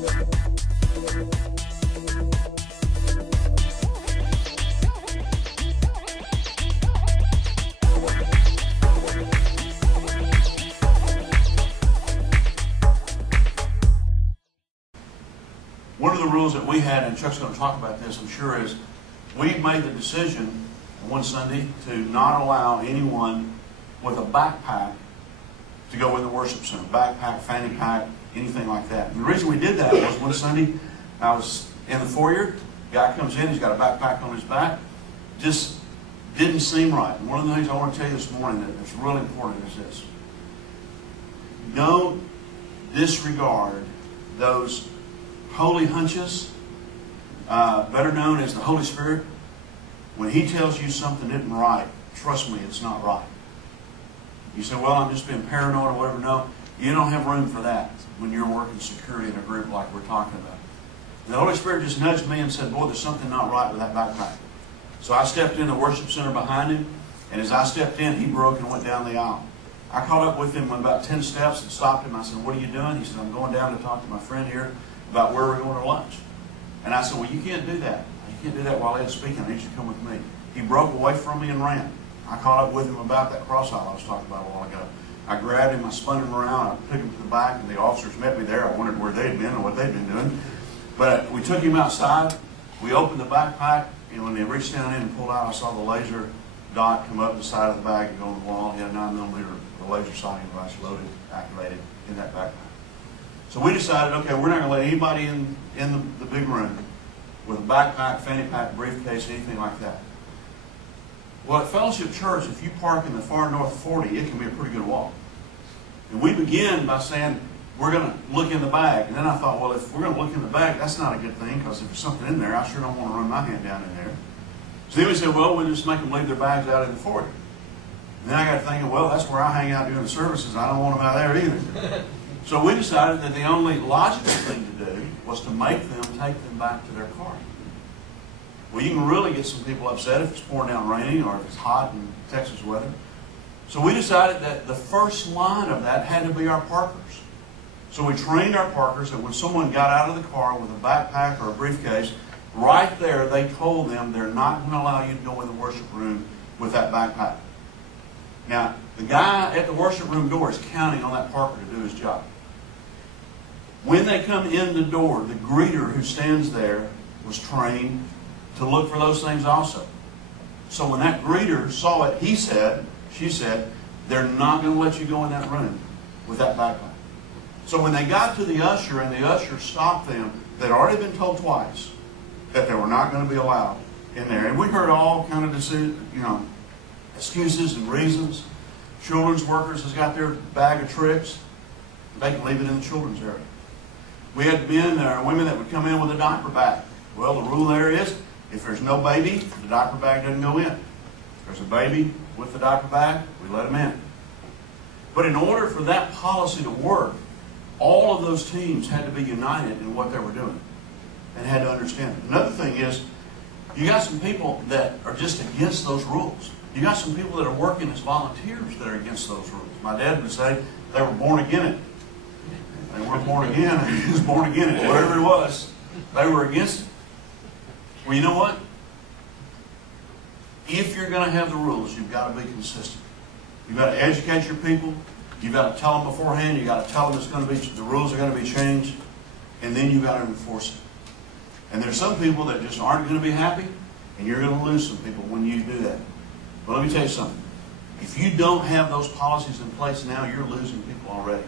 One of the rules that we had, and Chuck's going to talk about this, I'm sure, is we made the decision one Sunday to not allow anyone with a backpack to go in the worship center. Backpack, fanny pack, anything like that. And the reason we did that was one Sunday I was in the foyer, guy comes in, he's got a backpack on his back. Just didn't seem right. And one of the things I want to tell you this morning that's really important is this. Don't disregard those holy hunches, better known as the Holy Spirit. When He tells you something isn't right, trust me, it's not right. You say, well, I'm just being paranoid or whatever. No, you don't have room for that when you're working security in a group like we're talking about. The Holy Spirit just nudged me and said, boy, there's something not right with that backpack. So I stepped in the worship center behind him, and as I stepped in, he broke and went down the aisle. I caught up with him about 10 steps and stopped him. I said, what are you doing? He said, I'm going down to talk to my friend here about where we're going to lunch. And I said, well, you can't do that. You can't do that while Ed's speaking. I need you to come with me. He broke away from me and ran. I caught up with him about that cross aisle I was talking about a while ago. I grabbed him, I spun him around, I took him to the back, and the officers met me there. I wondered where they'd been and what they'd been doing. But we took him outside. We opened the backpack, and when they reached down in and pulled out, I saw the laser dot come up the side of the bag and go on the wall. He had a 9mm laser sighting device loaded, activated in that backpack. So we decided, okay, we're not going to let anybody in the big room with a backpack, fanny pack, briefcase, anything like that. Well, at Fellowship Church, if you park in the far north 40, it can be a pretty good walk. And we begin by saying, we're going to look in the bag. And then I thought, well, if we're going to look in the bag, that's not a good thing, because if there's something in there, I sure don't want to run my hand down in there. So then we said, well, we'll just make them leave their bags out in the 40. And then I got thinking, well, that's where I hang out doing the services. I don't want them out there either. So we decided that the only logical thing to do was to make them take them back to their car. Well, you can really get some people upset if it's pouring down raining or if it's hot in Texas weather. So we decided that the first line of that had to be our parkers. So we trained our parkers that when someone got out of the car with a backpack or a briefcase, right there they told them they're not going to allow you to go in the worship room with that backpack. Now, the guy at the worship room door is counting on that parker to do his job. When they come in the door, the greeter who stands there was trained to look for those things also. So when that greeter saw it, she said, they're not going to let you go in that room with that backpack. So when they got to the usher and the usher stopped them, they'd already been told twice that they were not going to be allowed in there. And we heard all kind of excuses and reasons. Children's workers has got their bag of tricks. They can leave it in the children's area. We had men or women that would come in with a diaper bag. Well, the rule there is, if there's no baby, the diaper bag doesn't go in. If there's a baby with the diaper bag, we let them in. But in order for that policy to work, all of those teams had to be united in what they were doing and had to understand it. Another thing is, you got some people that are just against those rules. You got some people that are working as volunteers that are against those rules. My dad would say they were born again it. They weren't born again. He was born again it. Whatever it was, they were against it. Well, you know what? If you're going to have the rules, you've got to be consistent. You've got to educate your people. You've got to tell them beforehand. You've got to tell them the rules are going to be changed. And then you've got to enforce it. And there's some people that just aren't going to be happy, and you're going to lose some people when you do that. But let me tell you something. If you don't have those policies in place now, you're losing people already.